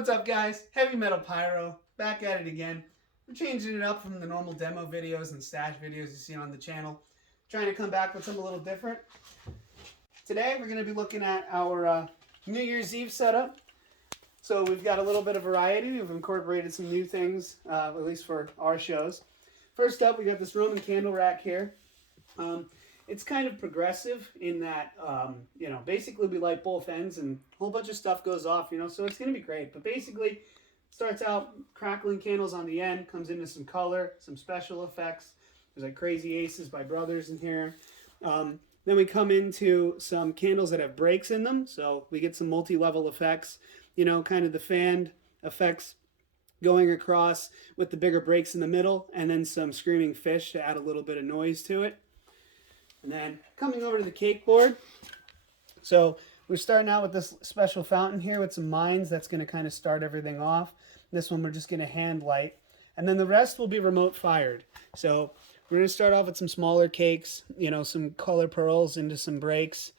What's up, guys? HeavyMetalPyro, back at it again. We're changing it up from the normal demo videos and stash videos you see on the channel. Trying to come back with something a little different. Today we're going to be looking at our New Year's Eve setup. So we've got a little bit of variety. We've incorporated some new things, at least for our shows. First up, we got this Roman candle rack here. It's kind of progressive in that, basically we light both ends and a whole bunch of stuff goes off, so it's going to be great. But basically, starts out crackling candles on the end, comes into some color, some special effects. There's like Crazy Aces by Brothers in here. Then we come into some candles that have breaks in them, so we get some multi-level effects, kind of the fanned effects going across with the bigger breaks in the middle, and then some screaming fish to add a little bit of noise to it. And then coming over to the cake board. So we're starting out with this special fountain here with some mines. That's going to kind of start everything off. This one we're just going to hand light. And then the rest will be remote fired. So we're going to start off with some smaller cakes, some color pearls into some breaks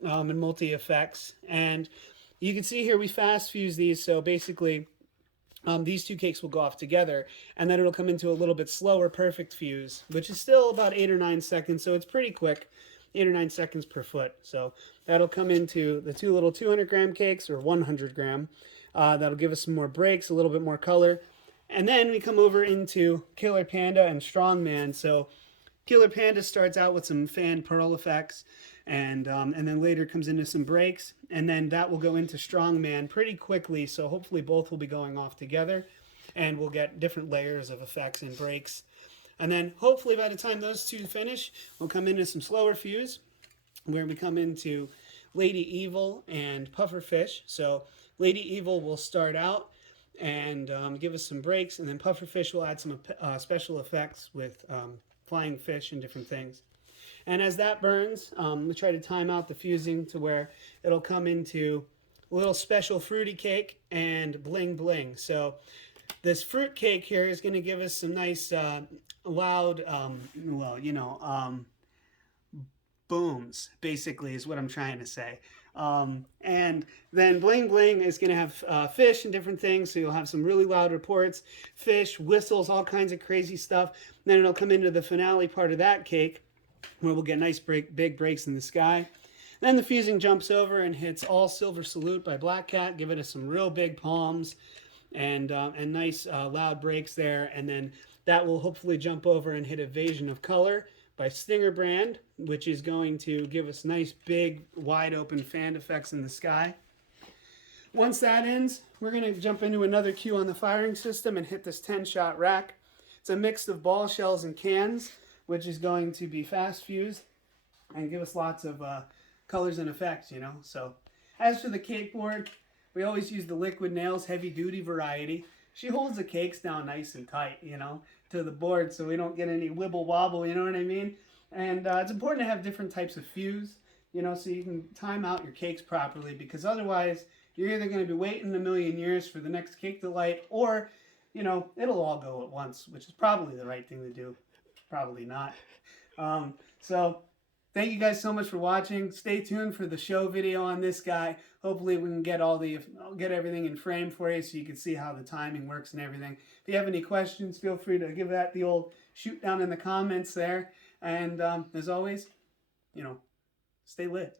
and multi-effects. And you can see here we fast fuse these. So basically these two cakes will go off together, and then it'll come into a little bit slower perfect fuse, which is still about 8 or 9 seconds, so it's pretty quick, 8 or 9 seconds per foot. So that'll come into the two little 200-gram cakes, or 100-gram. That'll give us some more breaks, a little bit more color. And then we come over into Killer Panda and Strongman. So Killer Panda starts out with some fan pearl effects, and then later comes into some breaks, and then that will go into Strongman pretty quickly, so hopefully both will be going off together, and we'll get different layers of effects and breaks. And then hopefully by the time those two finish, we'll come into some slower fuse, where we come into Lady Evil and Pufferfish. So Lady Evil will start out and give us some breaks, and then Pufferfish will add some special effects with flying fish and different things. And as that burns, we try to time out the fusing to where it'll come into a little special fruity cake and bling bling. So this fruit cake here is going to give us some nice loud, booms, basically is what I'm trying to say. And then bling bling is going to have fish and different things, so you'll have some really loud reports, fish, whistles, all kinds of crazy stuff. Then it'll come into the finale part of that cake, where we'll get nice big breaks in the sky. Then the fusing jumps over and hits All Silver Salute by Black Cat, giving us some real big palms and nice loud breaks there. And then that will hopefully jump over and hit Evasion of Color by Stinger Brand, which is going to give us nice big wide open fan effects in the sky. Once that ends, we're going to jump into another cue on the firing system and hit this 10-shot rack. It's a mix of ball shells and cans, which is going to be fast fused and give us lots of colors and effects, So as for the cake board, we always use the Liquid Nails heavy duty variety. She holds the cakes down nice and tight, to the board, so we don't get any wibble wobble, you know what I mean? And it's important to have different types of fuse, so you can time out your cakes properly, because otherwise you're either going to be waiting a million years for the next cake to light, or, it'll all go at once, which is probably the right thing to do. Probably not. So thank you guys so much for watching. Stay tuned for the show video on this guy. Hopefully we can get everything in frame for you so you can see how the timing works and everything. If you have any questions, feel free to give that the old shoot down in the comments there. And as always, stay lit.